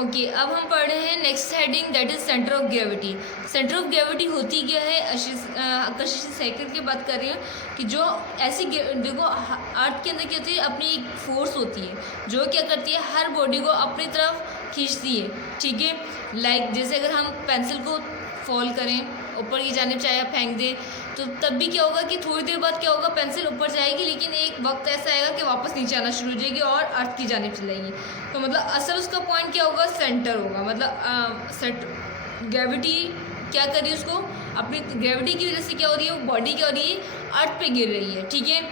Okay, अब हम पढ़ रहे हैं next heading, that is centre of gravity. Centre of gravity होती क्या है? कशिश साइकिल की बात कर रही हूँ कि जो ऐसी देखो अर्थ के अंदर क्या होती है, अपनी एक फोर्स होती है जो क्या करती है, हर बॉडी को अपनी तरफ खींचती है। ठीक है, लाइक जैसे अगर हम पेंसिल को फॉल करें ऊपर की जानिब, चाहे आप फेंक दें, तो तब भी क्या होगा कि थोड़ी देर बाद क्या होगा, पेंसिल ऊपर जाएगी, लेकिन एक वक्त ऐसा आएगा कि वापस नीचे आना शुरू हो जाएगी और अर्थ की जानिब चलेगी। तो मतलब असल उसका पॉइंट क्या होगा, सेंटर होगा। मतलब ग्रेविटी क्या कर रही है, उसको अपनी ग्रेविटी की वजह से क्या हो रही है, वो बॉडी क्या हो रही है, अर्थ पे गिर रही है। ठीक है,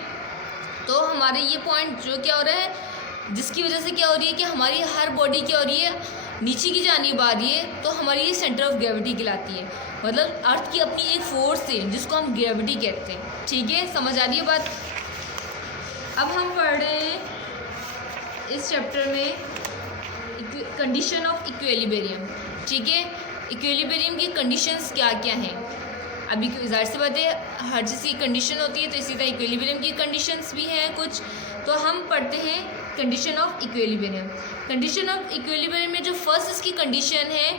तो हमारे ये पॉइंट जो क्या हो रहा है, जिसकी वजह से क्या हो रही है कि हमारी हर बॉडी क्या हो रही है, नीचे की जानिब आ रही है, तो हमारी ये सेंटर ऑफ ग्रेविटी कहलाती है। मतलब अर्थ की अपनी एक फोर्स है जिसको हम ग्रेविटी कहते हैं। ठीक है, समझ आ रही है बात। अब हम पढ़ रहे हैं इस चैप्टर में कंडीशन ऑफ इक्विलिब्रियम। ठीक है, इक्विलिब्रियम की कंडीशंस क्या क्या हैं। अभी ज़ाहिर सी बात है, हर चीज़ की कंडीशन होती है, तो इसी तरह इक्विलिब्रियम की कंडीशंस भी हैं कुछ। तो हम पढ़ते हैं condition of equilibrium. Condition of equilibrium में जो फर्स्ट इसकी कंडीशन है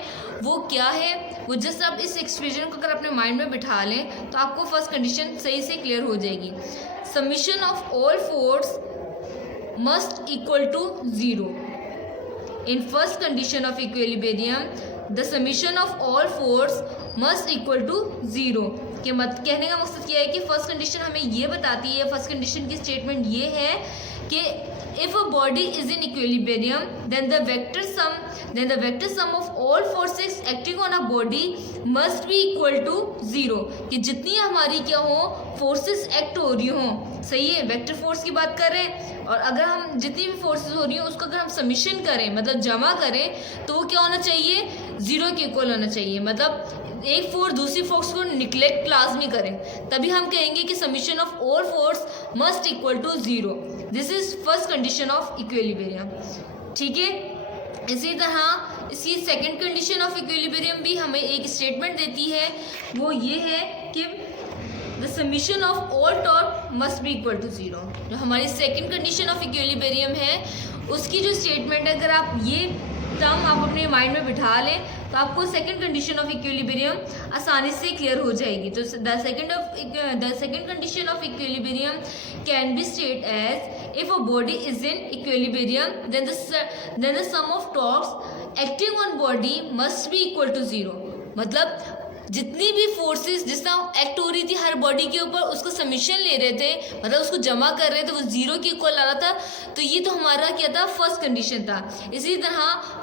वो क्या है, वो जस्ट आप इस एक्सप्रेशन को अगर अपने माइंड में बिठा लें तो आपको फर्स्ट कंडीशन सही से क्लियर हो जाएगी। Summation of all force must equal to zero. In first condition of equilibrium the summation of all force must equal to zero. के मत कहने का मकसद क्या है कि फर्स्ट कंडीशन हमें ये बताती है, फर्स्ट कंडीशन की स्टेटमेंट ये है कि if a body is in equilibrium then the vector sum of all forces acting on a body must be equal to zero। कि जितनी हमारी क्या हो फोर्सेस एक्ट हो रही हो, सही है, वेक्टर फोर्स की बात कर रहे हैं, और अगर हम जितनी भी फोर्सेस हो रही हो उसको अगर हम समीशन करें, मतलब जमा करें, तो वो क्या होना चाहिए, जीरो के इक्वल होना चाहिए। मतलब एक फोर्स दूसरी फोर्स को निग्लेक्ट लाजमी करें, तभी हम कहेंगे कि summation of all force must equal to zero. This is first condition of equilibrium. ठीक है, इसी तरह इसकी सेकंड कंडीशन ऑफ इक्विलिब्रियम भी हमें एक स्टेटमेंट देती है, वो ये है कि the summation of all torque must be equal to zero. जो हमारी सेकंड कंडीशन ऑफ इक्विलिब्रियम है उसकी जो स्टेटमेंट है, अगर आप ये टर्म आप अपने माइंड में बिठा लें तो आपको सेकंड कंडीशन ऑफ इक्विलिब्रियम आसानी से क्लियर हो जाएगी। तो the second condition of equilibrium can be state as if a body is in equilibrium then the sum of torques acting on body must be equal to zero. मतलब जितनी भी forces जिस तरह एक्ट हो रही थी हर बॉडी के ऊपर, उसको समीशन ले रहे थे, मतलब उसको जमा कर रहे थे, वो जीरो के इक्वल आ रहा था। तो ये तो हमारा क्या था, फर्स्ट कंडीशन था। इसी तरह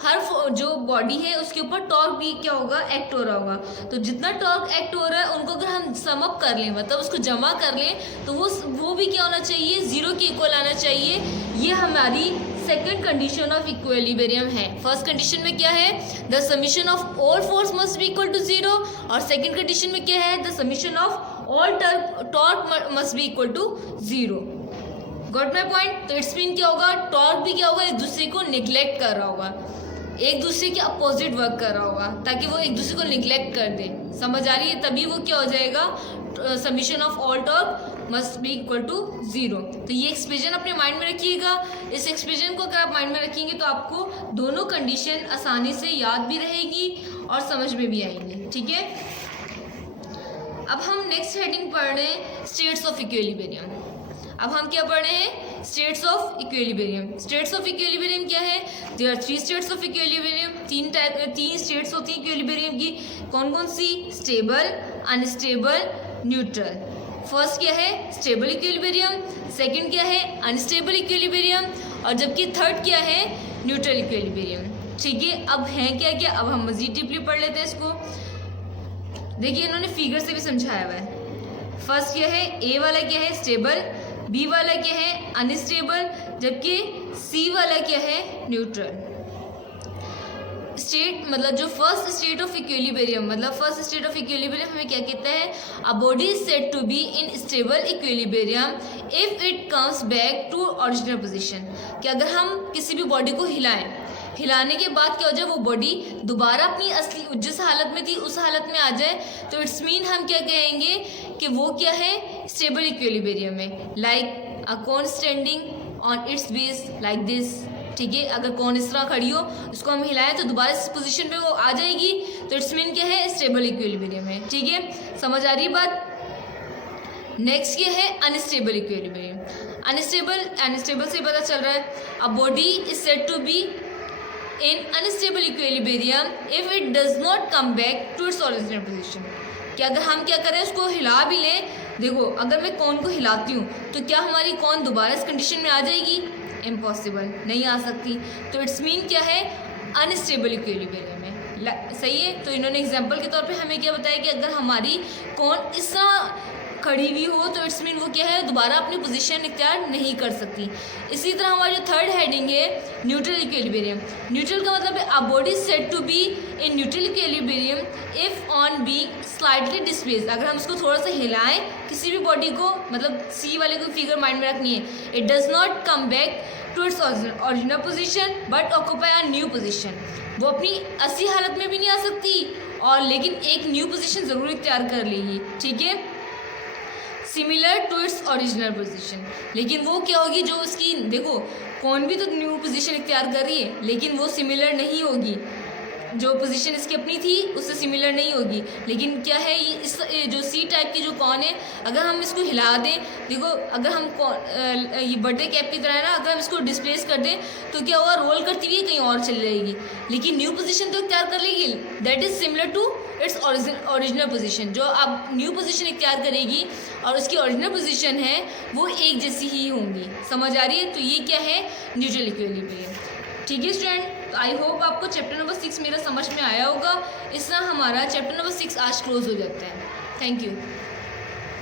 हर जो बॉडी है उसके ऊपर टॉर्क भी क्या होगा, एक्ट हो रहा होगा। तो जितना टॉर्क एक्ट हो रहा है उनको अगर हम सम अप कर लें, मतलब उसको जमा कर लें, तो वो भी क्या होना चाहिए, जीरो के इक्वल आना चाहिए। ये हमारी सेकंड कंडीशन ऑफ इक्विलिब्रियम है। फर्स्ट कंडीशन में क्या है, the summation of all force must be equal to zero, और सेकंड कंडीशन में क्या है, the summation of all torque must be equal to zero. Got my point. तो it's mean क्या होगा, टॉर्क भी क्या होगा, एक दूसरे को निग्लेक्ट कर रहा होगा, एक दूसरे के अपोजिट वर्क कर रहा होगा, ताकि वो एक दूसरे को निग्लेक्ट कर दे। समझ आ रही है, तभी वो क्या हो जाएगा, summation of all torque must be equal to zero. तो ये एक्सप्रेशन अपने माइंड में रखिएगा। इस एक्सप्रेशन को अगर आप माइंड में रखेंगे तो आपको दोनों कंडीशन आसानी से याद भी रहेगी और समझ में भी आएंगी। ठीक है, अब हम नेक्स्ट हेडिंग पढ़ रहे हैं स्टेट्स ऑफ इक्विलिब्रियम। अब हम क्या पढ़ रहे हैं, states of equilibrium. States of equilibrium क्या है, there are three states of equilibrium. तीन स्टेट्स होती हैं इक्विलिब्रियम की। कौन कौन सी, स्टेबल, अनस्टेबल, न्यूट्रल। फर्स्ट क्या है, स्टेबल इक्विलिब्रियम, सेकंड क्या है, अनस्टेबल इक्विलिब्रियम, और जबकि थर्ड क्या है, न्यूट्रल इक्विलिब्रियम। ठीक है, अब है क्या क्या, अब हम मजीद डीपली पढ़ लेते हैं इसको। देखिए इन्होंने फिगर से भी समझाया हुआ है। फर्स्ट क्या है, ए वाला क्या है, स्टेबल, बी वाला क्या है, अनस्टेबल, जबकि सी वाला क्या है, न्यूट्रल। स्टेट मतलब जो फर्स्ट स्टेट ऑफ इक्विलिब्रियम, मतलब फर्स्ट स्टेट ऑफ इक्विलिब्रियम हमें क्या कहता है, a body is said to be in stable equilibrium if it comes back to original position. कि अगर हम किसी भी बॉडी को हिलाएं, हिलाने के बाद क्या हो जाए, वो बॉडी दोबारा अपनी असली जिस हालत में थी उस हालत में आ जाए, तो इट्स मीन हम क्या कहेंगे कि वो क्या है, स्टेबल इक्विलिब्रियम में। Like a cone standing on it's base like this, ठीक है। अगर कौन इस तरह खड़ी हो, इसको हम हिलाएं तो दोबारा इस पोजीशन पे वो आ जाएगी, तो इट्स मीन क्या है, स्टेबल इक्विलिब्रियम है। ठीक है, समझ आ रही है बात। नेक्स्ट क्या है, अनस्टेबल इक्विलिब्रियम। अनस्टेबल से पता चल रहा है a body is said to be in unstable equilibrium if it does not come back to its original position. कि अगर हम क्या करें, उसको हिला भी लें, देखो अगर मैं कौन को हिलाती हूँ तो क्या हमारी कौन दोबारा इस कंडीशन में आ जाएगी, इम्पॉसिबल, नहीं आ सकती। तो इट्स मीन क्या है, अनस्टेबल इक्विलिब्रियम है। सही है। तो इन्होंने एग्जांपल के तौर पे हमें क्या बताया कि अगर हमारी कौन इस तरह खड़ी हुई हो तो इट्स मीन वो क्या है, दोबारा अपनी पोजीशन इख्तियार नहीं कर सकती। इसी तरह हमारी जो थर्ड हेडिंग है, न्यूट्रल इक्विलिब्रियम। न्यूट्रल का मतलब है a body said to be in neutral equilibrium if on being slightly displaced. अगर हम उसको थोड़ा सा हिलाएं, किसी भी बॉडी को, मतलब सी वाले को फिगर माइंड में रखनी है, it does not come back to its original position but occupy a new position. वो अपनी असली हालत में भी नहीं आ सकती और लेकिन एक न्यू पोजीशन ज़रूर इख्तियार कर लेगी। ठीक है, similar to its original position. लेकिन वो क्या होगी, जो उसकी, देखो कौन भी तो न्यू पोजीशन इख्तियार कर रही है, लेकिन वो सिमिलर नहीं होगी, जो पोजीशन इसकी अपनी थी उससे सिमिलर नहीं होगी। लेकिन क्या है, ये इस जो सी टाइप की जो कौन है, अगर हम इसको हिला दें, देखो अगर हम ये बर्थडे कैप की तरह है ना, अगर हम इसको डिस्प्लेस कर दें तो क्या होगा, रोल करती हुई कहीं और चली जाएगी, लेकिन न्यू पोजीशन तो इख्तियार कर लेगी। That is similar to its original position. जो अब न्यू पोजीशन इख्तियार करेगी और उसकी ओरिजिनल पोजीशन है वो एक जैसी ही होंगी। समझ आ रही है। तो ये क्या है, न्यूट्रल इक्विलिब्रियम। ठीक है स्टूडेंट, तो आई होप आपको चैप्टर नंबर 6 मेरा समझ में आया होगा। इस तरह हमारा चैप्टर नंबर 6 आज क्लोज हो जाता है। Thank you.